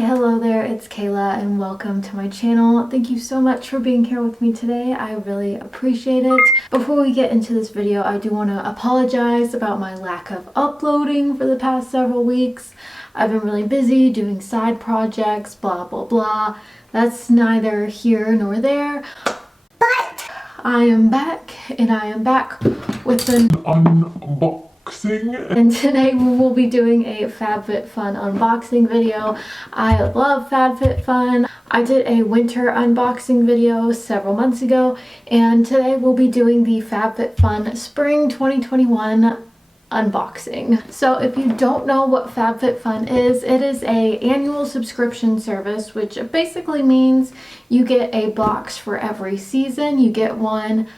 Hello there, it's Kayla and welcome to my channel. Thank you so much for being here with me today. I really appreciate it. Before we get into this video, I do want to apologize about my lack of uploading for the past several weeks. I've been really busy doing side projects, blah blah blah. That's neither here nor there. But I am back, and I am back with an unboxing. And today we will be doing a FabFitFun unboxing video. I love FabFitFun. I did a winter unboxing video several months ago, and today we'll be doing the FabFitFun Spring 2021 unboxing. So if you don't know what FabFitFun is, it is a annual subscription service, which basically means you get a box for every season. You get one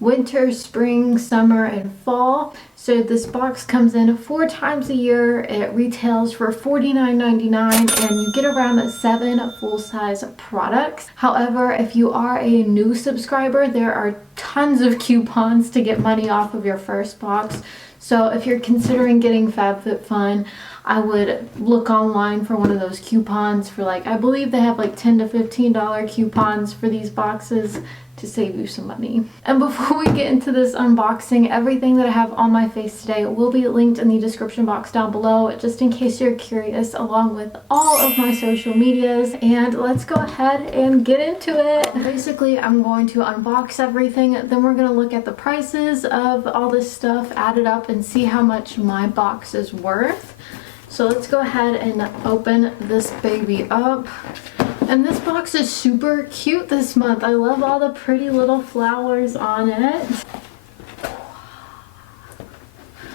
winter, spring, summer, and fall. So this box comes in 4 times a year. It retails for $49.99 and you get around 7 full-size products. However, if you are a new subscriber, there are tons of coupons to get money off of your first box. So if you're considering getting FabFitFun, I would look online for one of those coupons for I believe they have $10 to $15 coupons for these boxes to save you some money. And before we get into this unboxing, everything that I have on my face today will be linked in the description box down below, just in case you're curious, along with all of my social medias. And let's go ahead and get into it. Basically, I'm going to unbox everything, then we're going to look at the prices of all this stuff added up and see how much my box is worth. So let's go ahead and open this baby up. And this box is super cute this month. I love all the pretty little flowers on it.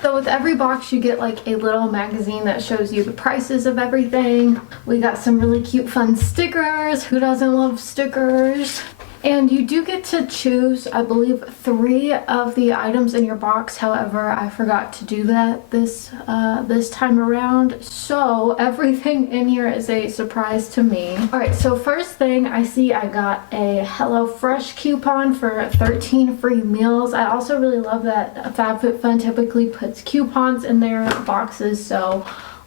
So with every box you get a little magazine that shows you the prices of everything. We got some really cute fun stickers. Who doesn't love stickers? And you do get to choose, I believe, 3 of the items in your box. However, I forgot to do that this time around. So everything in here is a surprise to me. Alright, so first thing I see, I got a HelloFresh coupon for 13 free meals. I also really love that FabFitFun typically puts coupons in their boxes, so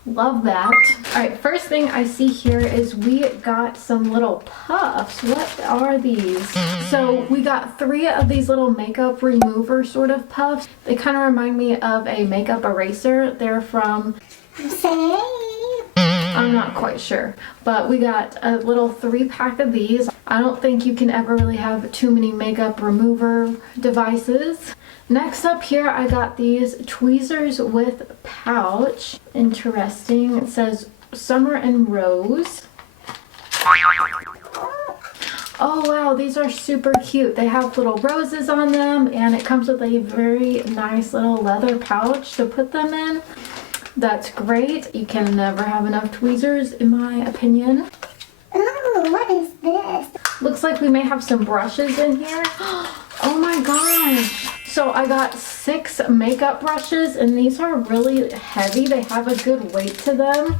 love that. Alright, first thing I see here is we got some little puffs. What are these? So we got 3 of these little makeup remover sort of puffs. They kind of remind me of a makeup eraser. They're from I'm not quite sure, but we got a little 3-pack of these. I don't think you can ever really have too many makeup remover devices. Next up here, I got these tweezers with pouch. Interesting. It says Summer and Rose. Oh wow, these are super cute. They have little roses on them, and it comes with a very nice little leather pouch to put them in. That's great. You can never have enough tweezers, in my opinion. Ooh, what is this? Looks like we may have some brushes in here. Oh my gosh. So I got 6 makeup brushes, and these are really heavy. They have a good weight to them.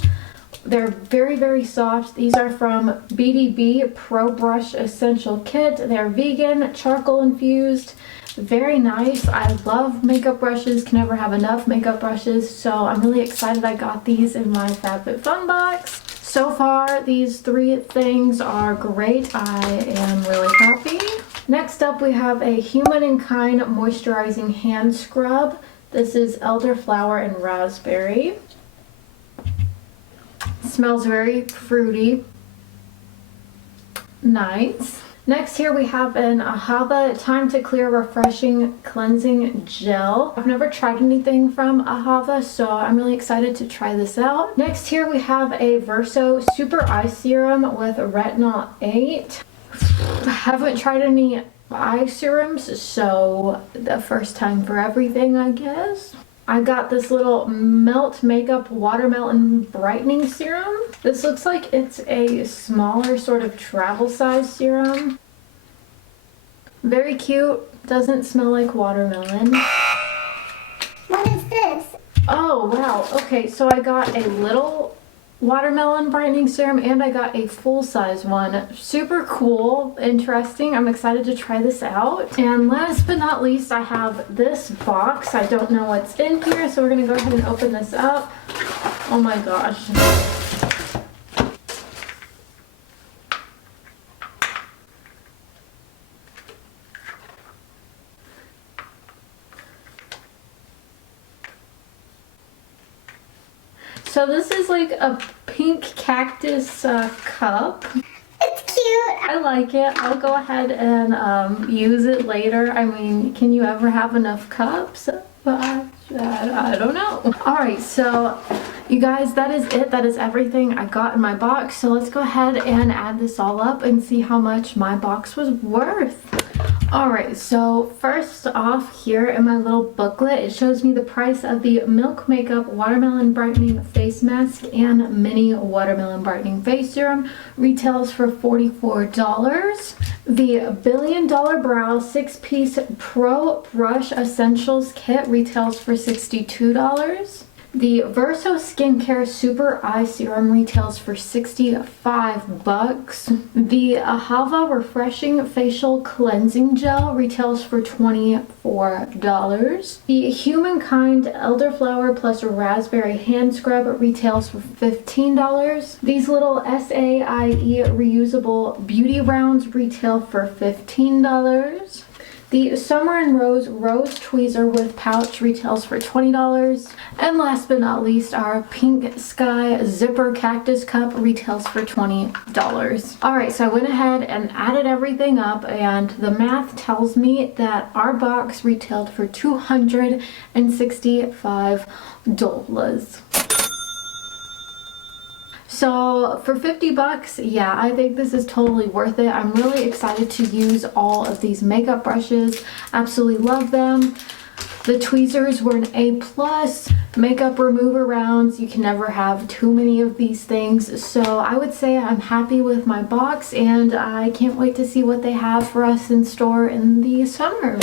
They're very, very soft. These are from BDB Pro Brush Essential Kit. They're vegan, charcoal infused. Very nice. I love makeup brushes. Can never have enough makeup brushes. So I'm really excited I got these in my FabFitFun box. So far, these 3 things are great. I am really happy. Next up, we have a Human & Kind Moisturizing Hand Scrub. This is Elderflower and Raspberry. Smells very fruity. Nice. Next here we have an Ahava Time to Clear Refreshing Cleansing Gel. I've never tried anything from Ahava, so I'm really excited to try this out. Next here we have a Verso Super Eye Serum with Retinol 8. I haven't tried any eye serums, so the first time for everything, I guess. I got this little Melt Makeup Watermelon Brightening Serum. This looks like it's a smaller sort of travel size serum. Very cute. Doesn't smell like watermelon. What is this? Oh wow. Okay, so I got a little watermelon brightening serum and I got a full-size one. Super cool, interesting. I'm excited to try this out. And last but not least, I have this box. I don't know what's in here, so we're gonna go ahead and open this up. Oh my gosh. So this is like a pink cactus cup. It's cute. I like it. I'll go ahead and use it later. I mean, can you ever have enough cups? But I don't know. Alright, so you guys, that is it. That is everything I got in my box. So let's go ahead and add this all up and see how much my box was worth. Alright, so first off here in my little booklet, it shows me the price of the Milk Makeup Watermelon Brightening Face Mask and Mini Watermelon Brightening Face Serum. Retails for $44. The Billion Dollar Brow 6-piece Pro Brush Essentials Kit retails for $62. The Verso Skincare Super Eye Serum retails for $65. The Ahava Refreshing Facial Cleansing Gel retails for $24. The Humankind Elderflower plus Raspberry Hand Scrub retails for $15. These little SAIE reusable beauty rounds retail for $15. The Summer and Rose Rose Tweezer with pouch retails for $20. And last but not least, our Pink Sky Zipper Cactus Cup retails for $20. Alright, so I went ahead and added everything up, and the math tells me that our box retailed for $265. So for 50 bucks, yeah, I think this is totally worth it. I'm really excited to use all of these makeup brushes. Absolutely love them. The tweezers were an A+. Makeup remover rounds, you can never have too many of these things. So I would say I'm happy with my box, and I can't wait to see what they have for us in store in the summer.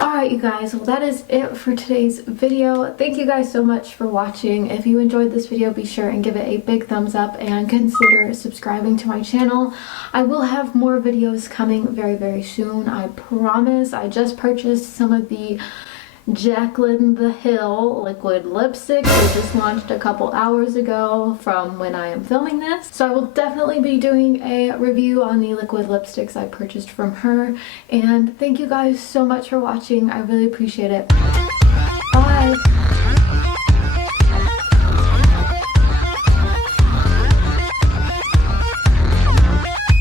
Alright you guys, well that is it for today's video. Thank you guys so much for watching. If you enjoyed this video, be sure and give it a big thumbs up and consider subscribing to my channel. I will have more videos coming very, very soon, I promise. I just purchased some of the Jaclyn the Hill liquid lipstick. They just launched a couple hours ago from when I am filming this. So I will definitely be doing a review on the liquid lipsticks I purchased from her. And thank you guys so much for watching. I really appreciate it.